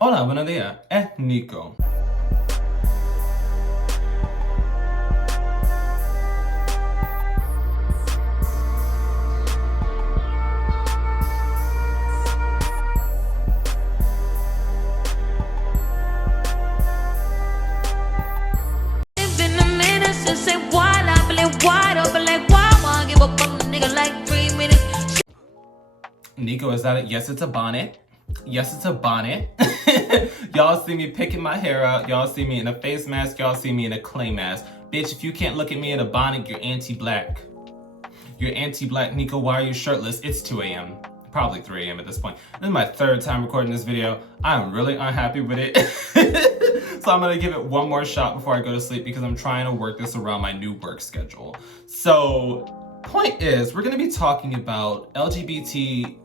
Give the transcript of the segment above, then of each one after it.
Hola, buenos días. Es Nico. Nico, is that it? Yes, it's a bonnet. Yes, it's a bonnet. Y'all see me picking my hair out. Y'all see me in a face mask. Y'all see me in a clay mask. Bitch, if you can't look at me in a bonnet, you're anti-black. You're anti-black. Nico, why are you shirtless? It's 2 a.m. Probably 3 a.m. at this point. This is my third time recording this video. I'm really unhappy with it. So I'm gonna give it one more shot before I go to sleep because I'm trying to work this around my new work schedule. So, point is, we're gonna be talking about LGBT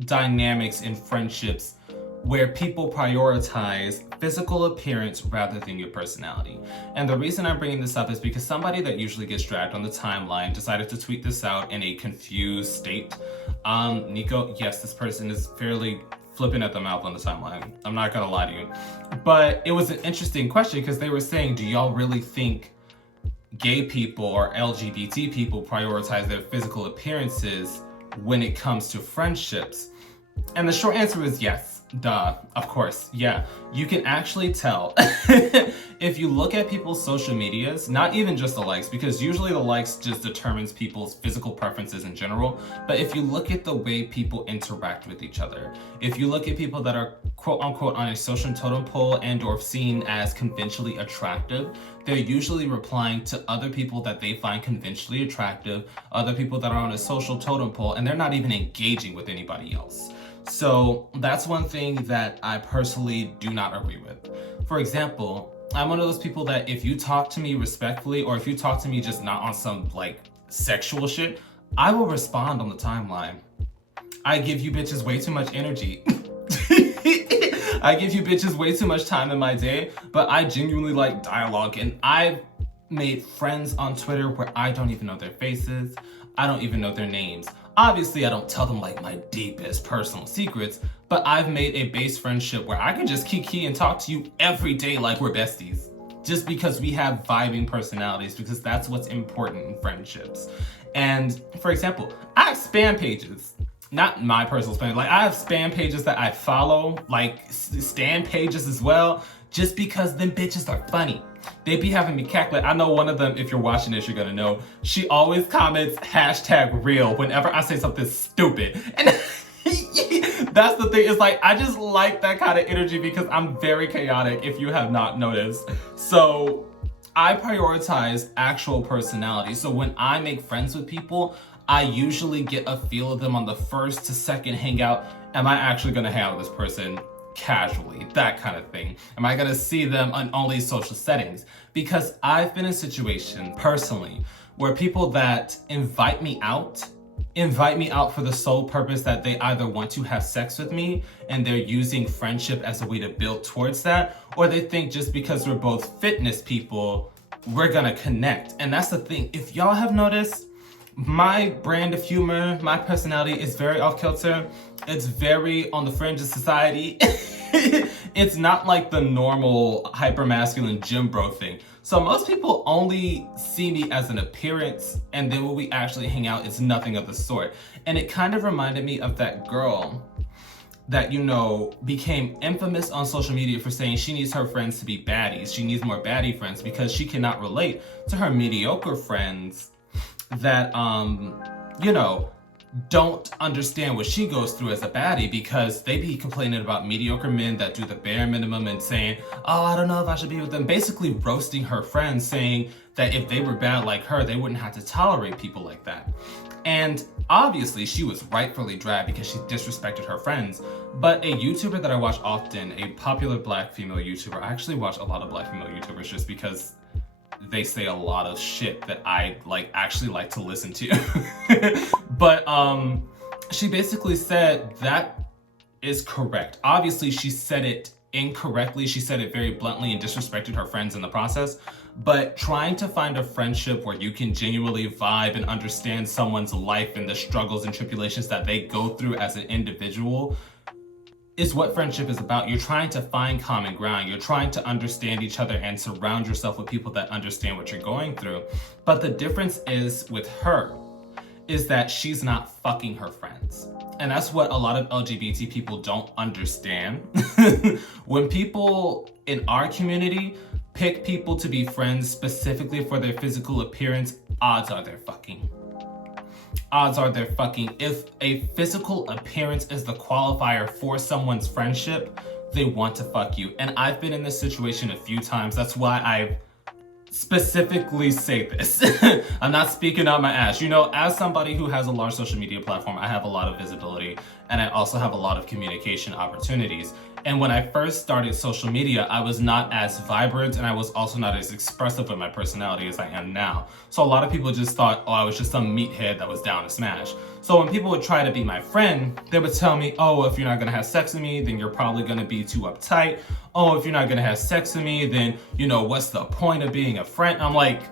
dynamics in friendships where people prioritize physical appearance rather than your personality. And the reason I'm bringing this up is because somebody that usually gets dragged on the timeline decided to tweet this out in a confused state. Nico, yes, this person is fairly flipping at the mouth on the timeline. I'm not gonna lie to you. But it was an interesting question because they were saying, do y'all really think gay people or LGBT people prioritize their physical appearances when it comes to friendships? And the short answer is yes. Duh, of course, yeah. You can actually tell if you look at people's social medias, not even just the likes, because usually the likes just determines people's physical preferences in general, but if you look at the way people interact with each other, if you look at people that are quote unquote on a social totem pole and or seen as conventionally attractive, they're usually replying to other people that they find conventionally attractive, other people that are on a social totem pole, and they're not even engaging with anybody else. So that's one thing that I personally do not agree with. For example, I'm one of those people that if you talk to me respectfully or if you talk to me just not on some like sexual shit, I will respond on the timeline. I give you bitches way too much energy. I give you bitches way too much time in my day, but I genuinely like dialogue, and I've made friends on Twitter where I don't even know their faces. I don't even know their names. Obviously, I don't tell them like my deepest personal secrets, but I've made a base friendship where I can just kiki and talk to you every day like we're besties. Just because we have vibing personalities, because that's what's important in friendships. And for example, I have spam pages. Not my personal spam, like I have spam pages that I follow, like stan pages as well, just because them bitches are funny. They be having me cackling. I know one of them, if you're watching this, you're gonna know. She always comments #real whenever I say something stupid. And that's the thing, it's like, I just like that kind of energy because I'm very chaotic, if you have not noticed. So I prioritize actual personality. So when I make friends with people, I usually get a feel of them on the first to second hangout. Am I actually gonna hang out with this person casually? That kind of thing. Am I gonna see them on only social settings? Because I've been in situations personally where people that invite me out for the sole purpose that they either want to have sex with me and they're using friendship as a way to build towards that, or they think just because we're both fitness people, we're gonna connect. And that's the thing. If y'all have noticed, my brand of humor, my personality is very off-kilter. It's very on the fringe of society. It's not like the normal hyper-masculine gym bro thing. So most people only see me as an appearance, and then when we actually hang out, it's nothing of the sort. And it kind of reminded me of that girl that, you know, became infamous on social media for saying she needs her friends to be baddies. She needs more baddie friends because she cannot relate to her mediocre friends that, you know, don't understand what she goes through as a baddie, because they be complaining about mediocre men that do the bare minimum and saying, oh, I don't know if I should be with them. Basically roasting her friends, saying that if they were bad like her, they wouldn't have to tolerate people like that. And obviously she was rightfully dragged because she disrespected her friends. But a YouTuber that I watch often, a popular black female YouTuber, I actually watch a lot of black female YouTubers just because they say a lot of shit that I actually like to listen to. But she basically said that is correct. Obviously she said it incorrectly. She said it very bluntly and disrespected her friends in the process. But trying to find a friendship where you can genuinely vibe and understand someone's life and the struggles and tribulations that they go through as an individual, is what friendship is about. You're trying to find common ground. You're trying to understand each other and surround yourself with people that understand what you're going through. But the difference is with her is that she's not fucking her friends. And that's what a lot of LGBT people don't understand. When people in our community pick people to be friends specifically for their physical appearance, odds are they're fucking. Odds are they're fucking. If a physical appearance is the qualifier for someone's friendship, they want to fuck you. And I've been in this situation a few times. That's why I specifically say this. I'm not speaking out my ass. You know, as somebody who has a large social media platform, I have a lot of visibility and I also have a lot of communication opportunities. And when I first started social media, I was not as vibrant and I was also not as expressive with my personality as I am now. So a lot of people just thought, oh, I was just some meathead that was down to smash. So when people would try to be my friend, they would tell me, oh, if you're not gonna have sex with me, then you're probably gonna be too uptight. Oh, if you're not gonna have sex with me, then, you know, what's the point of being a friend? I'm like,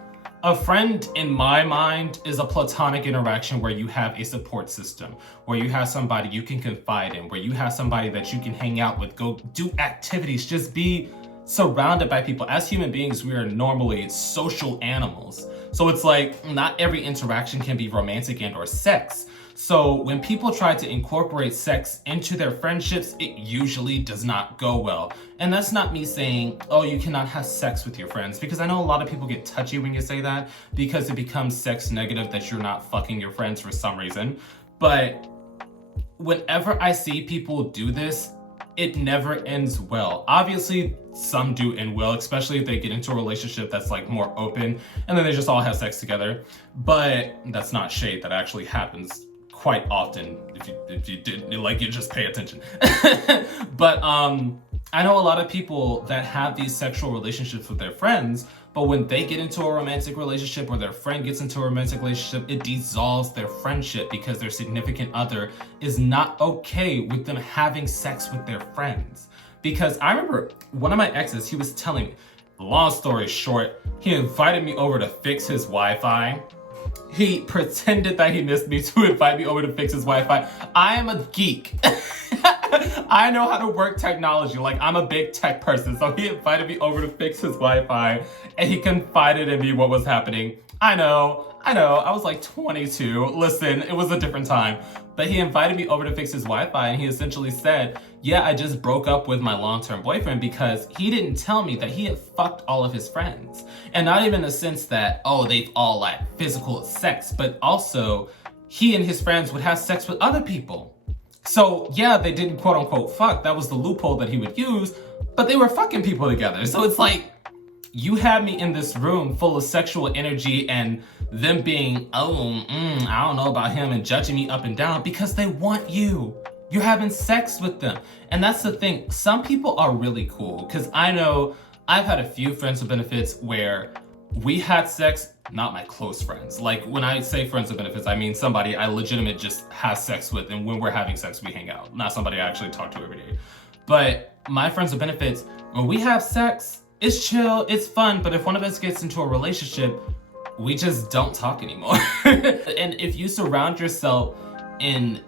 a friend in my mind is a platonic interaction where you have a support system, where you have somebody you can confide in, where you have somebody that you can hang out with, go do activities, just be surrounded by people. As human beings, we are normally social animals. So it's like not every interaction can be romantic and or sex. So when people try to incorporate sex into their friendships, it usually does not go well. And that's not me saying, oh, you cannot have sex with your friends, because I know a lot of people get touchy when you say that because it becomes sex negative that you're not fucking your friends for some reason. But whenever I see people do this, it never ends well. Obviously, some do end well, especially if they get into a relationship that's like more open and then they just all have sex together. But that's not shade, that actually happens quite often. If you didn't, like, you just pay attention. But I know a lot of people that have these sexual relationships with their friends, but when they get into a romantic relationship or their friend gets into a romantic relationship, it dissolves their friendship because their significant other is not okay with them having sex with their friends. Because I remember one of my exes, he was telling me, long story short, he invited me over to fix his Wi-Fi. He pretended that he missed me to invite me over to fix his Wi-Fi. I am a geek. I know how to work technology. Like, I'm a big tech person. So he invited me over to fix his Wi-Fi and he confided in me what was happening. I know. I was like 22. Listen, it was a different time. But he invited me over to fix his Wi-Fi and he essentially said, yeah, I just broke up with my long-term boyfriend because he didn't tell me that he had fucked all of his friends. And not even in the sense that, oh, they've all like physical sex, but also he and his friends would have sex with other people. So yeah, they didn't quote unquote fuck. That was the loophole that he would use, but they were fucking people together. So it's like, you had me in this room full of sexual energy and them being, I don't know about him, and judging me up and down because they want you. You're having sex with them. And that's the thing. Some people are really cool, because I know I've had a few friends with benefits where we had sex, not my close friends. Like, when I say friends with benefits, I mean somebody I legitimately just have sex with, and when we're having sex, we hang out. Not somebody I actually talk to every day. But my friends with benefits, when we have sex, it's chill, it's fun, but if one of us gets into a relationship, we just don't talk anymore. And if you surround yourself in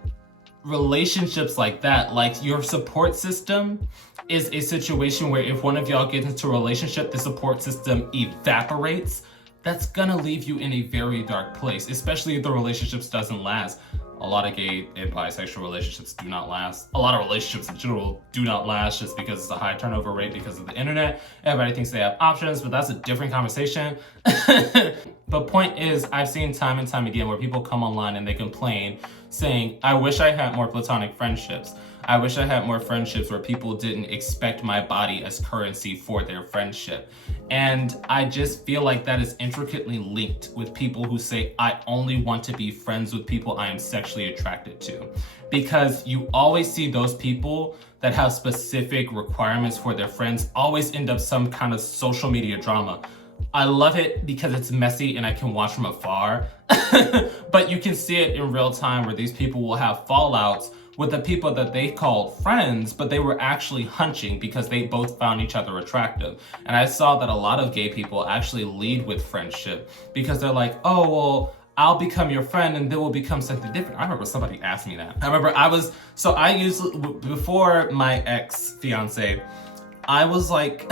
relationships like that, like your support system is a situation where if one of y'all gets into a relationship, the support system evaporates, that's gonna leave you in a very dark place, especially if the relationships doesn't last. A lot of gay and bisexual relationships do not last. A lot of relationships in general do not last just because it's a high turnover rate because of the internet. Everybody thinks they have options, but that's a different conversation. The point is, I've seen time and time again where people come online and they complain saying, I wish I had more platonic friendships. I wish I had more friendships where people didn't expect my body as currency for their friendship. And I just feel like that is intricately linked with people who say, I only want to be friends with people I am sexually attracted to. Because you always see those people that have specific requirements for their friends always end up some kind of social media drama. I love it because it's messy and I can watch from afar. But you can see it in real time where these people will have fallouts with the people that they called friends, but they were actually hunching because they both found each other attractive. And I saw that a lot of gay people actually lead with friendship because they're like, oh, well, I'll become your friend and then we'll become something different. I remember somebody asked me that. I usually, before my ex-fiance, I was like,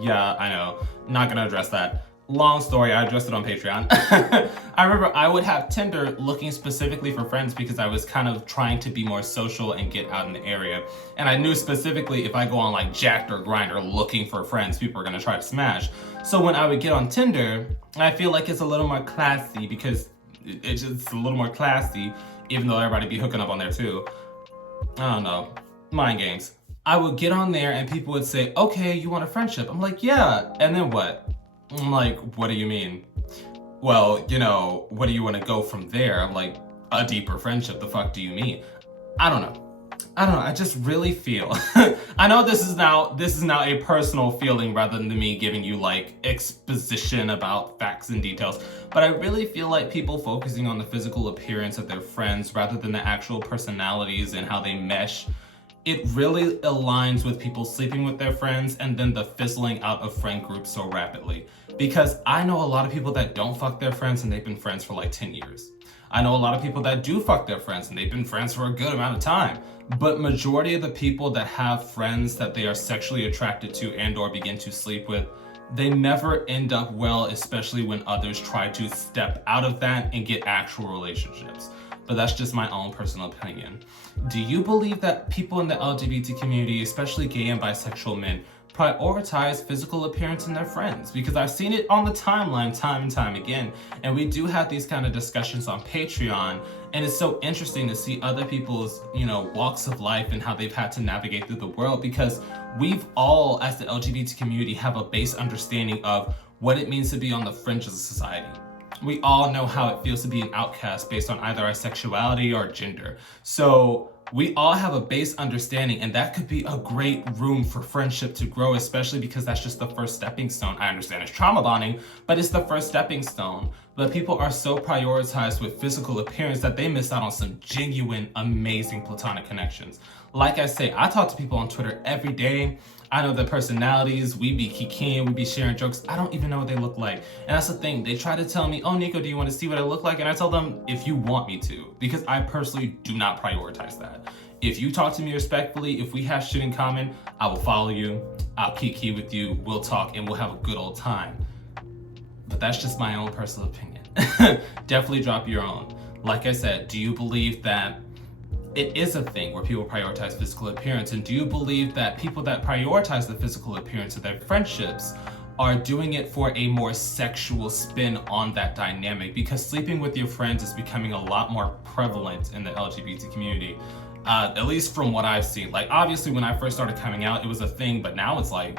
yeah, I know, not gonna address that. Long story, I addressed it on Patreon. I remember I would have Tinder looking specifically for friends because I was kind of trying to be more social and get out in the area. And I knew specifically if I go on like Jack'd or Grindr looking for friends, people are gonna try to smash. So when I would get on Tinder, I feel like it's a little more classy because it's just a little more classy, even though everybody be hooking up on there too. I don't know, mind games. I would get on there and people would say, okay, you want a friendship? I'm like, yeah, and then what? I'm like, what do you mean? Well, you know, what do you want to go from there? I'm like, a deeper friendship, the fuck do you mean? I don't know. I just really feel, I know this is now a personal feeling rather than me giving you like exposition about facts and details, but I really feel like people focusing on the physical appearance of their friends rather than the actual personalities and how they mesh, it really aligns with people sleeping with their friends and then the fizzling out of friend groups so rapidly. Because I know a lot of people that don't fuck their friends and they've been friends for like 10 years. I know a lot of people that do fuck their friends and they've been friends for a good amount of time. But majority of the people that have friends that they are sexually attracted to and or begin to sleep with, they never end up well, especially when others try to step out of that and get actual relationships. But that's just my own personal opinion. Do you believe that people in the LGBT community, especially gay and bisexual men, prioritize physical appearance in their friends? Because I've seen it on the timeline time and time again, and we do have these kind of discussions on Patreon, and it's so interesting to see other people's, walks of life and how they've had to navigate through the world, because we've all, as the LGBT community, have a base understanding of what it means to be on the fringes of society. We all know how it feels to be an outcast based on either our sexuality or gender. So we all have a base understanding, and that could be a great room for friendship to grow, especially because that's just the first stepping stone. I understand it's trauma bonding, but it's the first stepping stone. But people are so prioritized with physical appearance that they miss out on some genuine, amazing platonic connections. Like I say, I talk to people on Twitter every day. I know their personalities, we be kikiing, we be sharing jokes. I don't even know what they look like. And that's the thing, they try to tell me, oh Nico, do you want to see what I look like? And I tell them, if you want me to, because I personally do not prioritize that. If you talk to me respectfully, if we have shit in common, I will follow you, I'll kiki with you, we'll talk, and we'll have a good old time. But that's just my own personal opinion. Definitely drop your own. Like I said, do you believe that it is a thing where people prioritize physical appearance? And do you believe that people that prioritize the physical appearance of their friendships are doing it for a more sexual spin on that dynamic? Because sleeping with your friends is becoming a lot more prevalent in the LGBT community. At least from what I've seen. Like, obviously when I first started coming out, it was a thing, but now it's like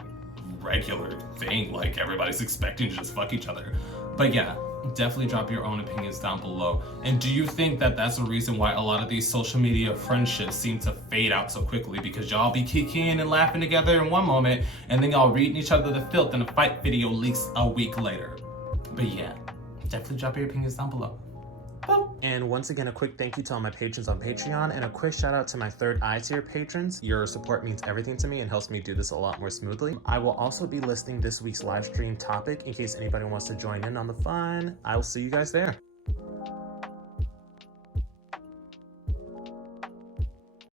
regular thing. Like, everybody's expecting to just fuck each other. But yeah, definitely drop your own opinions down below. And do you think that that's a reason why a lot of these social media friendships seem to fade out so quickly? Because y'all be kikiing and laughing together in one moment, and then y'all reading each other the filth and a fight video leaks a week later. But yeah, definitely drop your opinions down below. And once again, a quick thank you to all my patrons on Patreon, and a quick shout out to my third eye tier patrons. Your support means everything to me and helps me do this a lot more smoothly. I will also be listing this week's live stream topic in case anybody wants to join in on the fun. I will see you guys there.